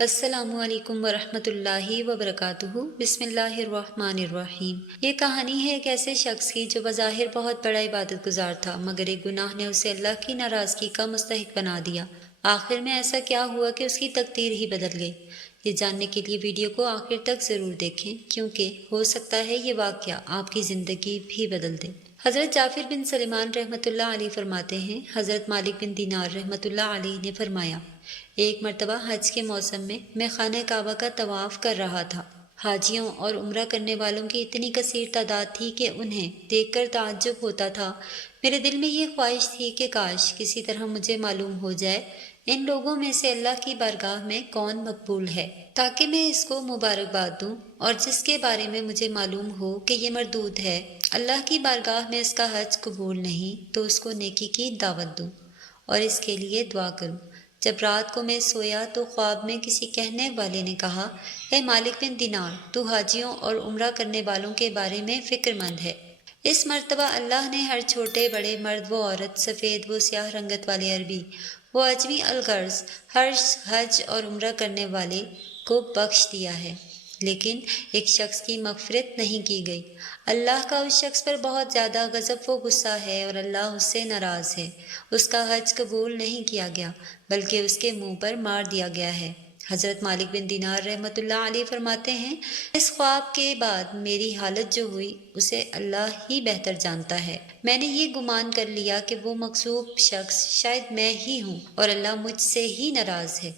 السلام علیکم ورحمۃ اللہ وبرکاتہ۔ بسم اللہ الرحمن الرحیم۔ یہ کہانی ہے ایک ایسے شخص کی جو بظاہر بہت بڑا عبادت گزار تھا، مگر ایک گناہ نے اسے اللہ کی ناراضگی کا مستحق بنا دیا۔ آخر میں ایسا کیا ہوا کہ اس کی تقدیر ہی بدل گئی؟ یہ جاننے کے لیے ویڈیو کو آخر تک ضرور دیکھیں، کیونکہ ہو سکتا ہے یہ واقعہ آپ کی زندگی بھی بدل دے۔ حضرت جعفر بن سلیمان رحمۃ اللہ علیہ فرماتے ہیں، حضرت مالک بن دینار رحمۃ اللہ علیہ نے فرمایا، ایک مرتبہ حج کے موسم میں میں خانہ کعبہ کا طواف کر رہا تھا۔ حاجیوں اور عمرہ کرنے والوں کی اتنی کثیر تعداد تھی کہ انہیں دیکھ کر تعجب ہوتا تھا۔ میرے دل میں یہ خواہش تھی کہ کاش کسی طرح مجھے معلوم ہو جائے ان لوگوں میں سے اللہ کی بارگاہ میں کون مقبول ہے، تاکہ میں اس کو مبارکباد دوں، اور جس کے بارے میں مجھے معلوم ہو کہ یہ مردود ہے، اللہ کی بارگاہ میں اس کا حج قبول نہیں، تو اس کو نیکی کی دعوت دوں اور اس کے لیے دعا کروں۔ جب رات کو میں سویا تو خواب میں کسی کہنے والے نے کہا، اے مالک بن دینار، تو حاجیوں اور عمرہ کرنے والوں کے بارے میں فکر مند ہے۔ اس مرتبہ اللہ نے ہر چھوٹے بڑے، مرد و عورت، سفید و سیاہ رنگت والے عربی و عجمی الغرض، ہر حج اور عمرہ کرنے والے کو بخش دیا ہے، لیکن ایک شخص کی مغفرت نہیں کی گئی۔ اللہ کا اس شخص پر بہت زیادہ غضب و غصہ ہے اور اللہ اس سے ناراض ہے۔ اس کا حج قبول نہیں کیا گیا، بلکہ اس کے منہ پر مار دیا گیا ہے۔ حضرت مالک بن دینار رحمۃ اللہ علیہ فرماتے ہیں، اس خواب کے بعد میری حالت جو ہوئی اسے اللہ ہی بہتر جانتا ہے۔ میں نے یہ گمان کر لیا کہ وہ مغصوب شخص شاید میں ہی ہوں اور اللہ مجھ سے ہی ناراض ہے۔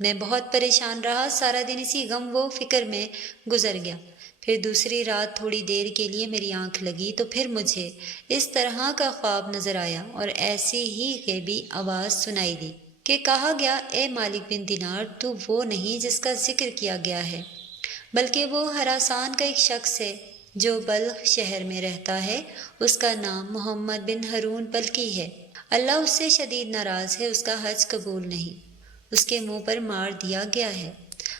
میں بہت پریشان رہا، سارا دن اسی غم و فکر میں گزر گیا۔ پھر دوسری رات تھوڑی دیر کے لیے میری آنکھ لگی تو پھر مجھے اس طرح کا خواب نظر آیا اور ایسی ہی غیبی آواز سنائی دی کہ کہا گیا، اے مالک بن دینار، تو وہ نہیں جس کا ذکر کیا گیا ہے، بلکہ وہ خراسان کا ایک شخص ہے جو بلخ شہر میں رہتا ہے۔ اس کا نام محمد بن ہارون بلخی ہے۔ اللہ اس سے شدید ناراض ہے، اس کا حج قبول نہیں، اس کے منہ پر مار دیا گیا ہے۔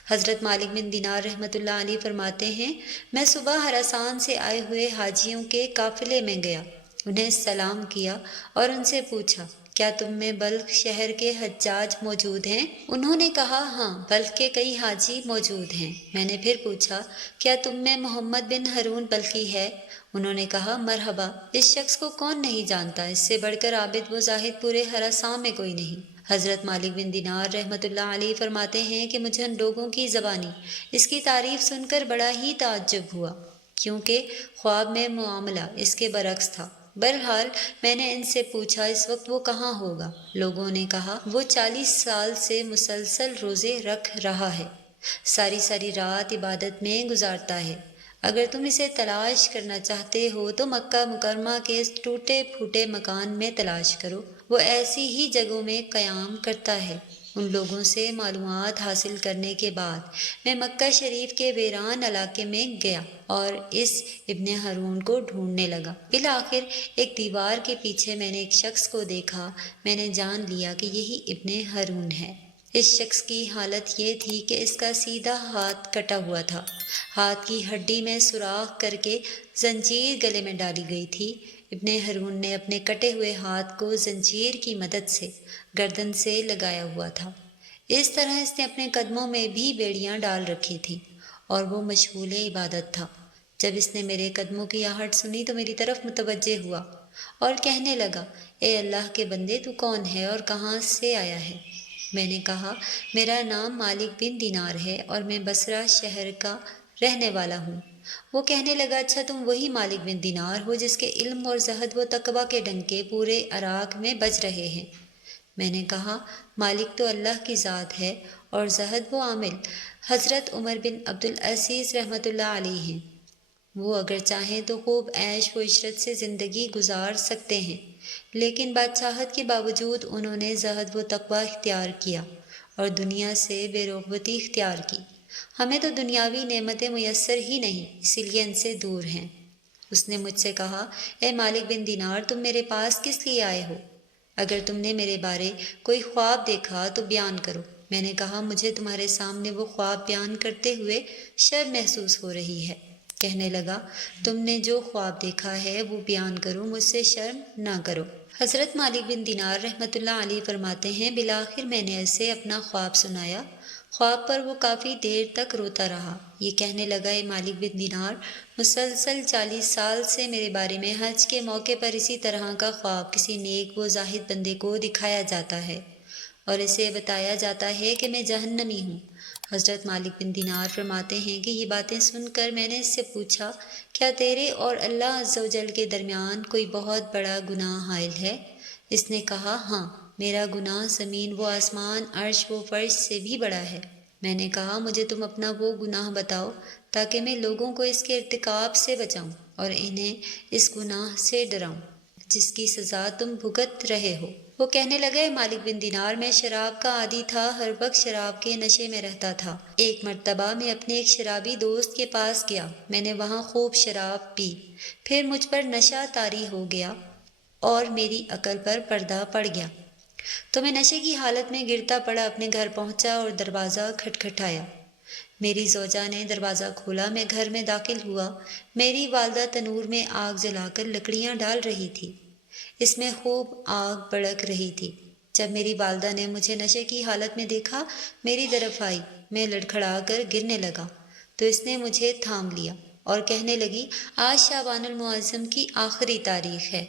حضرت مالک بن دینار رحمۃ اللہ علیہ فرماتے ہیں، میں صبح خراسان سے آئے ہوئے حاجیوں کے قافلے میں گیا، انہیں سلام کیا اور ان سے پوچھا، کیا تم میں بلخ شہر کے حجاج موجود ہیں؟ انہوں نے کہا، ہاں، بلخ کے کئی حاجی موجود ہیں۔ میں نے پھر پوچھا، کیا تم میں محمد بن ہارون بلخی ہے؟ انہوں نے کہا، مرحبا، اس شخص کو کون نہیں جانتا، اس سے بڑھ کر عابد و زاہد پورے خراسان میں کوئی نہیں۔ حضرت مالک بن دینار رحمۃ اللہ علیہ فرماتے ہیں کہ مجھے ان لوگوں کی زبانی اس کی تعریف سن کر بڑا ہی تعجب ہوا، کیونکہ خواب میں معاملہ اس کے برعکس تھا۔ بہرحال میں نے ان سے پوچھا، اس وقت وہ کہاں ہوگا؟ لوگوں نے کہا، وہ 40 سال سے مسلسل روزے رکھ رہا ہے، ساری ساری رات عبادت میں گزارتا ہے۔ اگر تم اسے تلاش کرنا چاہتے ہو تو مکہ مکرمہ کے اس ٹوٹے پھوٹے مکان میں تلاش کرو، وہ ایسی ہی جگہوں میں قیام کرتا ہے۔ ان لوگوں سے معلومات حاصل کرنے کے بعد میں مکہ شریف کے ویران علاقے میں گیا اور اس ابن ہارون کو ڈھونڈنے لگا۔ بالآخر ایک دیوار کے پیچھے میں نے ایک شخص کو دیکھا، میں نے جان لیا کہ یہی ابن ہارون ہے۔ اس شخص کی حالت یہ تھی کہ اس کا سیدھا ہاتھ کٹا ہوا تھا، ہاتھ کی ہڈی میں سوراخ کر کے زنجیر گلے میں ڈالی گئی تھی۔ ابن ہارون نے اپنے کٹے ہوئے ہاتھ کو زنجیر کی مدد سے گردن سے لگایا ہوا تھا، اس طرح اس نے اپنے قدموں میں بھی بیڑیاں ڈال رکھی تھیں اور وہ مشغول عبادت تھا۔ جب اس نے میرے قدموں کی آہٹ سنی تو میری طرف متوجہ ہوا اور کہنے لگا، اے اللہ کے بندے، تو کون ہے اور کہاں سے آیا ہے؟ میں نے کہا، میرا نام مالک بن دینار ہے اور میں بصرہ شہر کا رہنے والا ہوں۔ وہ کہنے لگا، اچھا تم وہی مالک بن دینار ہو جس کے علم اور زہد و تقویٰ کے ڈنکے پورے عراق میں بج رہے ہیں؟ میں نے کہا، مالک تو اللہ کی ذات ہے اور زہد و عامل حضرت عمر بن عبدالعزیز رحمۃ اللہ علیہ ہیں۔ وہ اگر چاہیں تو خوب عیش و عشرت سے زندگی گزار سکتے ہیں، لیکن بادشاہت کے باوجود انہوں نے زہد و تقویٰ اختیار کیا اور دنیا سے بے رغبتی اختیار کی۔ ہمیں تو دنیاوی نعمتیں میسر ہی نہیں، اسی لیے ان سے دور ہیں۔ اس نے مجھ سے کہا، اے مالک بن دینار، تم میرے پاس کس لیے آئے ہو؟ اگر تم نے میرے بارے کوئی خواب دیکھا تو بیان کرو۔ میں نے کہا، مجھے تمہارے سامنے وہ خواب بیان کرتے ہوئے شرم محسوس ہو رہی ہے۔ کہنے لگا، تم نے جو خواب دیکھا ہے وہ بیان کرو، مجھ سے شرم نہ کرو۔ حضرت مالک بن دینار رحمۃ اللہ علیہ فرماتے ہیں، بالآخر میں نے اسے اپنا خواب سنایا۔ خواب پر وہ کافی دیر تک روتا رہا۔ یہ کہنے لگا، اے مالک بن دینار، مسلسل 40 سال سے میرے بارے میں حج کے موقع پر اسی طرح کا خواب کسی نیک و زاہد بندے کو دکھایا جاتا ہے اور اسے بتایا جاتا ہے کہ میں جہنمی ہوں۔ حضرت مالک بن دینار فرماتے ہیں کہ یہ باتیں سن کر میں نے اس سے پوچھا، کیا تیرے اور اللہ عز و جل کے درمیان کوئی بہت بڑا گناہ حائل ہے؟ اس نے کہا، ہاں، میرا گناہ زمین و آسمان، عرش و فرش سے بھی بڑا ہے۔ میں نے کہا، مجھے تم اپنا وہ گناہ بتاؤ تاکہ میں لوگوں کو اس کے ارتکاب سے بچاؤں اور انہیں اس گناہ سے ڈراؤں جس کی سزا تم بھگت رہے ہو۔ وہ کہنے لگے، مالک بن دینار، میں شراب کا عادی تھا، ہر وقت شراب کے نشے میں رہتا تھا۔ ایک مرتبہ میں اپنے ایک شرابی دوست کے پاس گیا، میں نے وہاں خوب شراب پی، پھر مجھ پر نشہ طاری ہو گیا اور میری عقل پر پردہ پڑ گیا، تو میں نشے کی حالت میں گرتا پڑا اپنے گھر پہنچا اور دروازہ کھٹکھٹایا۔ میری زوجہ نے دروازہ کھولا، میں گھر میں داخل ہوا۔ میری والدہ تنور میں آگ جلا کر لکڑیاں ڈال رہی تھی، اس میں خوب آگ بھڑک رہی تھی۔ جب میری والدہ نے مجھے نشے کی حالت میں دیکھا، میری طرف آئی، میں لڑکھڑا کر گرنے لگا تو اس نے مجھے تھام لیا اور کہنے لگی، آج شعبان المعظم کی آخری تاریخ ہے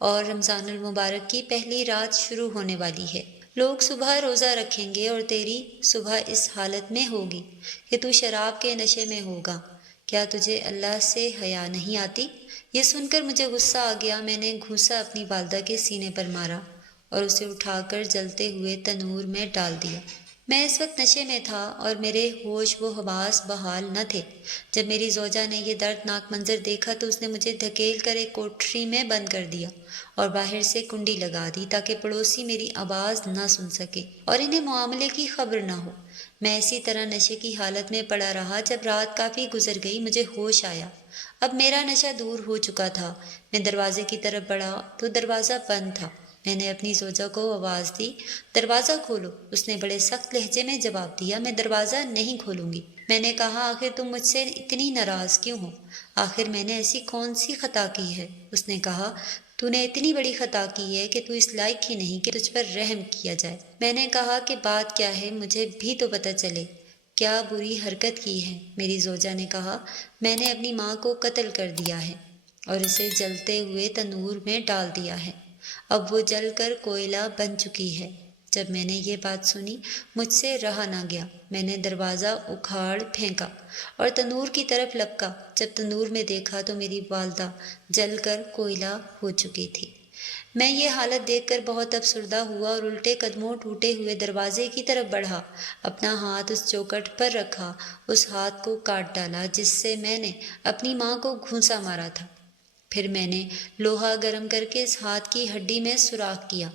اور رمضان المبارک کی پہلی رات شروع ہونے والی ہے۔ لوگ صبح روزہ رکھیں گے اور تیری صبح اس حالت میں ہوگی کہ تو شراب کے نشے میں ہوگا۔ کیا تجھے اللہ سے حیا نہیں آتی؟ یہ سن کر مجھے غصہ آ گیا۔ میں نے گھوسا اپنی والدہ کے سینے پر مارا اور اسے اٹھا کر جلتے ہوئے تنور میں ڈال دیا۔ میں اس وقت نشے میں تھا اور میرے ہوش و حواس بحال نہ تھے۔ جب میری زوجہ نے یہ دردناک منظر دیکھا تو اس نے مجھے دھکیل کر ایک کوٹری میں بند کر دیا اور باہر سے کنڈی لگا دی تاکہ پڑوسی میری آواز نہ سن سکے اور انہیں معاملے کی خبر نہ ہو۔ میں اسی طرح نشے کی حالت میں پڑا رہا۔ جب رات کافی گزر گئی، مجھے ہوش آیا۔ اب میرا نشہ دور ہو چکا تھا۔ میں دروازے کی طرف بڑھا تو دروازہ بند تھا۔ میں نے اپنی زوجہ کو آواز دی، دروازہ کھولو۔ اس نے بڑے سخت لہجے میں جواب دیا، میں دروازہ نہیں کھولوں گی۔ میں نے کہا، آخر تم مجھ سے اتنی ناراض کیوں ہو؟ آخر میں نے ایسی کون سی خطا کی ہے؟ اس نے کہا، تو نے اتنی بڑی خطا کی ہے کہ تو اس لائق ہی نہیں کہ تجھ پر رحم کیا جائے۔ میں نے کہا کہ بات کیا ہے، مجھے بھی تو پتہ چلے، کیا بری حرکت کی ہے؟ میری زوجہ نے کہا، میں نے اپنی ماں کو قتل کر دیا ہے اور اسے جلتے ہوئے تنور میں ڈال دیا ہے۔ اب وہ جل کر کوئلہ بن چکی ہے۔ جب میں نے یہ بات سنی، مجھ سے رہا نہ گیا۔ میں نے دروازہ اکھاڑ پھینکا اور تنور کی طرف لپکا۔ جب تنور میں دیکھا تو میری والدہ جل کر کوئلہ ہو چکی تھی۔ میں یہ حالت دیکھ کر بہت افسردہ ہوا اور الٹے قدموں ٹوٹے ہوئے دروازے کی طرف بڑھا، اپنا ہاتھ اس چوکھٹ پر رکھا، اس ہاتھ کو کاٹ ڈالا جس سے میں نے اپنی ماں کو گھونسا مارا تھا۔ پھر میں نے لوہا گرم کر کے اس ہاتھ کی ہڈی میں سوراخ کیا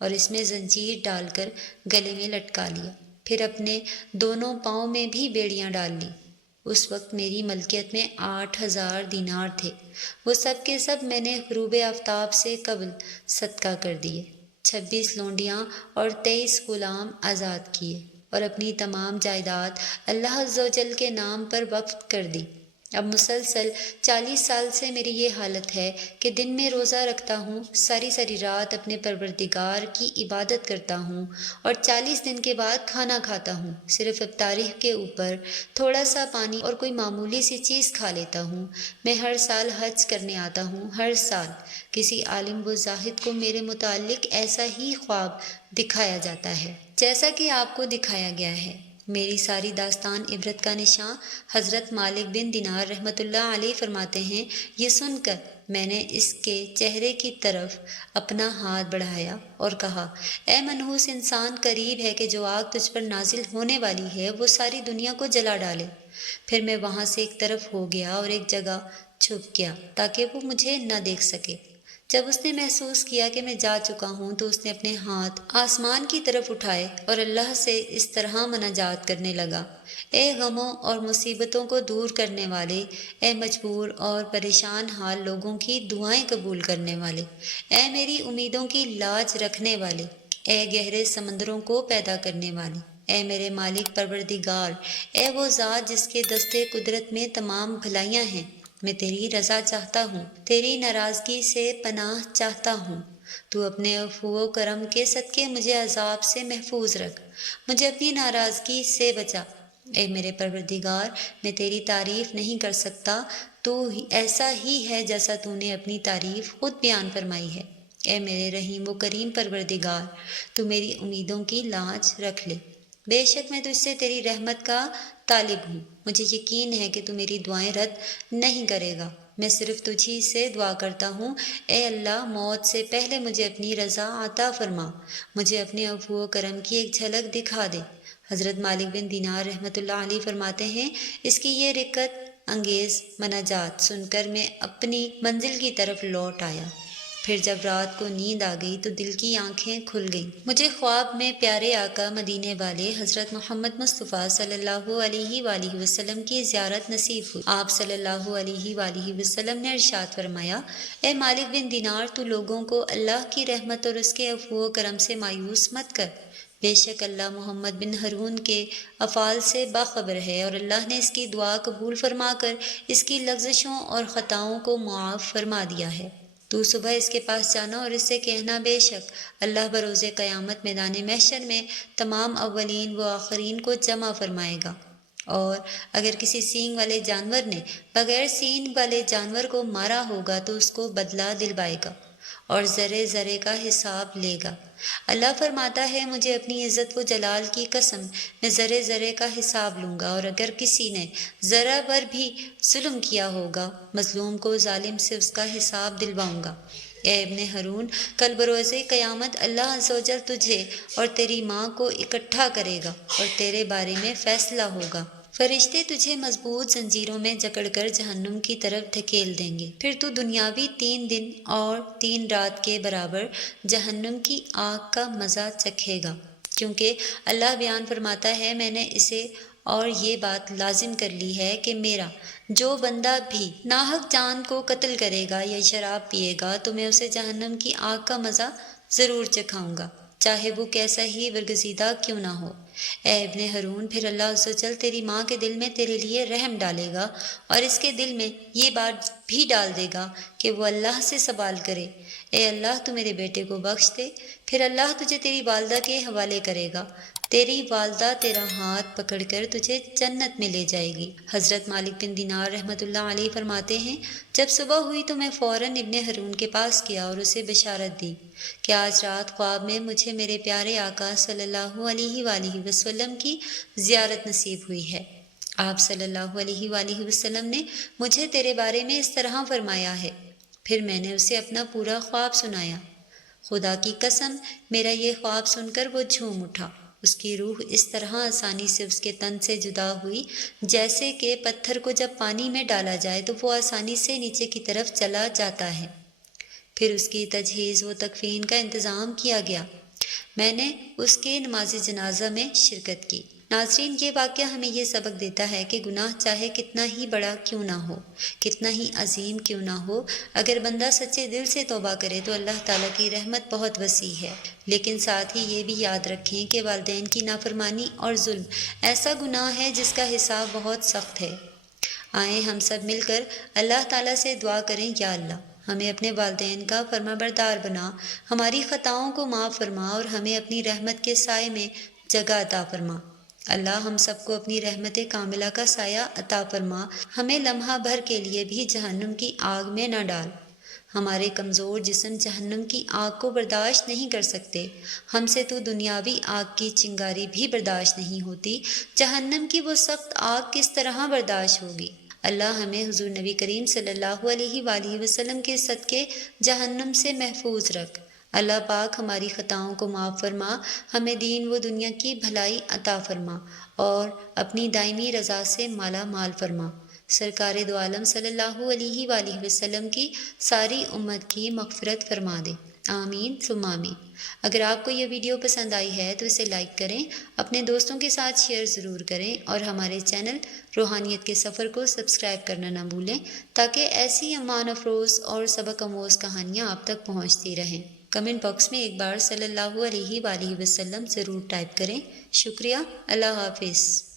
اور اس میں زنجیر ڈال کر گلے میں لٹکا لیا۔ پھر اپنے دونوں پاؤں میں بھی بیڑیاں ڈال لی۔ اس وقت میری ملکیت میں 8,000 دینار تھے، وہ سب کے سب میں نے غروب آفتاب سے قبل صدقہ کر دیے۔ 26 لونڈیاں اور 23 غلام آزاد کیے اور اپنی تمام جائیداد اللہ عز و جل کے نام پر وقف کر دی۔ اب مسلسل 40 سال سے میری یہ حالت ہے کہ دن میں روزہ رکھتا ہوں، ساری ساری رات اپنے پروردگار کی عبادت کرتا ہوں اور 40 دن کے بعد کھانا کھاتا ہوں۔ صرف افطاری کے اوپر تھوڑا سا پانی اور کوئی معمولی سی چیز کھا لیتا ہوں۔ میں ہر سال حج کرنے آتا ہوں۔ ہر سال کسی عالم و زاہد کو میرے متعلق ایسا ہی خواب دکھایا جاتا ہے جیسا کہ آپ کو دکھایا گیا ہے۔ میری ساری داستان عبرت کا نشاں۔ حضرت مالک بن دینار رحمۃ اللہ علیہ فرماتے ہیں، یہ سن کر میں نے اس کے چہرے کی طرف اپنا ہاتھ بڑھایا اور کہا، اے منحوس انسان، قریب ہے کہ جو آگ تجھ پر نازل ہونے والی ہے وہ ساری دنیا کو جلا ڈالے۔ پھر میں وہاں سے ایک طرف ہو گیا اور ایک جگہ چھپ گیا تاکہ وہ مجھے نہ دیکھ سکے۔ جب اس نے محسوس کیا کہ میں جا چکا ہوں تو اس نے اپنے ہاتھ آسمان کی طرف اٹھائے اور اللہ سے اس طرح مناجات کرنے لگا، اے غموں اور مصیبتوں کو دور کرنے والے، اے مجبور اور پریشان حال لوگوں کی دعائیں قبول کرنے والے، اے میری امیدوں کی لاج رکھنے والے، اے گہرے سمندروں کو پیدا کرنے والے، اے میرے مالک پروردگار، اے وہ ذات جس کے دستے قدرت میں تمام بھلائیاں ہیں، میں تیری رضا چاہتا ہوں، تیری ناراضگی سے پناہ چاہتا ہوں۔ تو اپنے عفو و کرم کے صدقے مجھے عذاب سے محفوظ رکھ، مجھے اپنی ناراضگی سے بچا۔ اے میرے پروردگار، میں تیری تعریف نہیں کر سکتا، تو ایسا ہی ہے جیسا تو نے اپنی تعریف خود بیان فرمائی ہے۔ اے میرے رحیم و کریم پروردگار، تو میری امیدوں کی لاج رکھ لے۔ بے شک میں تجھ سے تیری رحمت کا طالب ہوں، مجھے یقین ہے کہ تو میری دعائیں رد نہیں کرے گا۔ میں صرف تجھی سے دعا کرتا ہوں، اے اللہ موت سے پہلے مجھے اپنی رضا عطا فرما، مجھے اپنے عفو و کرم کی ایک جھلک دکھا دے۔ حضرت مالک بن دینار رحمۃ اللہ علیہ فرماتے ہیں، اس کی یہ رقت انگیز مناجات سن کر میں اپنی منزل کی طرف لوٹ آیا۔ پھر جب رات کو نیند آ گئی تو دل کی آنکھیں کھل گئیں۔ مجھے خواب میں پیارے آقا مدینے والے حضرت محمد مصطفیٰ صلی اللہ علیہ وآلہ وسلم کی زیارت نصیب ہوئی۔ آپ صلی اللہ علیہ وآلہ وسلم نے ارشاد فرمایا، اے مالک بن دینار، تو لوگوں کو اللہ کی رحمت اور اس کے عفو و کرم سے مایوس مت کر۔ بے شک اللہ محمد بن ہارون کے افعال سے باخبر ہے، اور اللہ نے اس کی دعا قبول فرما کر اس کی لغزشوں اور خطاؤں کو معاف فرما دیا ہے۔ تو صبح اس کے پاس جانا اور اس سے کہنا، بے شک اللہ بروز قیامت میدان محشر میں تمام اولین و آخرین کو جمع فرمائے گا، اور اگر کسی سینگ والے جانور نے بغیر سینگ والے جانور کو مارا ہوگا تو اس کو بدلہ دلوائے گا اور ذرے ذرے کا حساب لے گا۔ اللہ فرماتا ہے، مجھے اپنی عزت و جلال کی قسم، میں ذرے ذرے کا حساب لوں گا، اور اگر کسی نے ذرہ پر بھی ظلم کیا ہوگا، مظلوم کو ظالم سے اس کا حساب دلواؤں گا۔ اے ابن ہارون، کل بروز قیامت اللہ عز و جل تجھے اور تیری ماں کو اکٹھا کرے گا اور تیرے بارے میں فیصلہ ہوگا۔ فرشتے تجھے مضبوط زنجیروں میں جکڑ کر جہنم کی طرف دھکیل دیں گے، پھر تو دنیاوی 3 دن اور 3 رات کے برابر جہنم کی آگ کا مزہ چکھے گا، کیونکہ اللہ بیان فرماتا ہے، میں نے اسے اور یہ بات لازم کر لی ہے کہ میرا جو بندہ بھی ناحق جان کو قتل کرے گا یا شراب پیے گا تو میں اسے جہنم کی آگ کا مزہ ضرور چکھاؤں گا، چاہے وہ کیسا ہی برگزیدہ کیوں نہ ہو۔ اے ابن ہارون، پھر اللہ عز و جل تیری ماں کے دل میں تیرے لیے رحم ڈالے گا اور اس کے دل میں یہ بات بھی ڈال دے گا کہ وہ اللہ سے سوال کرے، اے اللہ تو میرے بیٹے کو بخش دے۔ پھر اللہ تجھے تیری والدہ کے حوالے کرے گا، تیری والدہ تیرا ہاتھ پکڑ کر تجھے جنت میں لے جائے گی۔ حضرت مالک بن دینار رحمۃ اللہ علیہ فرماتے ہیں، جب صبح ہوئی تو میں فوراً ابن ہارون کے پاس گیا اور اسے بشارت دی کہ آج رات خواب میں مجھے میرے پیارے آقا صلی اللہ علیہ وآلہ وسلم کی زیارت نصیب ہوئی ہے۔ آپ صلی اللہ علیہ وآلہ وسلم نے مجھے تیرے بارے میں اس طرح فرمایا ہے۔ پھر میں نے اسے اپنا پورا خواب سنایا۔ خدا کی قسم، میرا یہ خواب سن کر وہ جھوم اٹھا۔ اس کی روح اس طرح آسانی سے اس کے تن سے جدا ہوئی جیسے کہ پتھر کو جب پانی میں ڈالا جائے تو وہ آسانی سے نیچے کی طرف چلا جاتا ہے۔ پھر اس کی تجہیز و تکفین کا انتظام کیا گیا۔ میں نے اس کے نماز جنازہ میں شرکت کی۔ ناظرین، یہ واقعہ ہمیں یہ سبق دیتا ہے کہ گناہ چاہے کتنا ہی بڑا کیوں نہ ہو، کتنا ہی عظیم کیوں نہ ہو، اگر بندہ سچے دل سے توبہ کرے تو اللہ تعالیٰ کی رحمت بہت وسیع ہے۔ لیکن ساتھ ہی یہ بھی یاد رکھیں کہ والدین کی نافرمانی اور ظلم ایسا گناہ ہے جس کا حساب بہت سخت ہے۔ آئیں ہم سب مل کر اللہ تعالیٰ سے دعا کریں، یا اللہ ہمیں اپنے والدین کا فرما بردار بنا، ہماری خطاؤں کو معاف فرما اور ہمیں اپنی رحمت کے سائے میں جگہ عطا فرما۔ اللہ ہم سب کو اپنی رحمت کاملہ کا سایہ عطا فرما، ہمیں لمحہ بھر کے لیے بھی جہنم کی آگ میں نہ ڈال۔ ہمارے کمزور جسم جہنم کی آگ کو برداشت نہیں کر سکتے، ہم سے تو دنیاوی آگ کی چنگاری بھی برداشت نہیں ہوتی، جہنم کی وہ سخت آگ کس طرح برداشت ہوگی۔ اللہ ہمیں حضور نبی کریم صلی اللہ علیہ وآلہ وسلم کے صدقے جہنم سے محفوظ رکھ۔ اللہ پاک ہماری خطاؤں کو معاف فرما، ہمیں دین و دنیا کی بھلائی عطا فرما اور اپنی دائمی رضا سے مالا مال فرما۔ سرکار دو عالم صلی اللہ علیہ وآلہ وسلم کی ساری امت کی مغفرت فرما دے، آمین ثم آمین۔ اگر آپ کو یہ ویڈیو پسند آئی ہے تو اسے لائک کریں، اپنے دوستوں کے ساتھ شیئر ضرور کریں اور ہمارے چینل روحانیت کے سفر کو سبسکرائب کرنا نہ بھولیں تاکہ ایسی امان افروز اور سبق آموز کہانیاں آپ تک پہنچتی رہیں۔ کمنٹ باکس میں ایک بار صلی اللہ علیہ وآلہ وسلم ضرور ٹائپ کریں۔ شکریہ، اللہ حافظ۔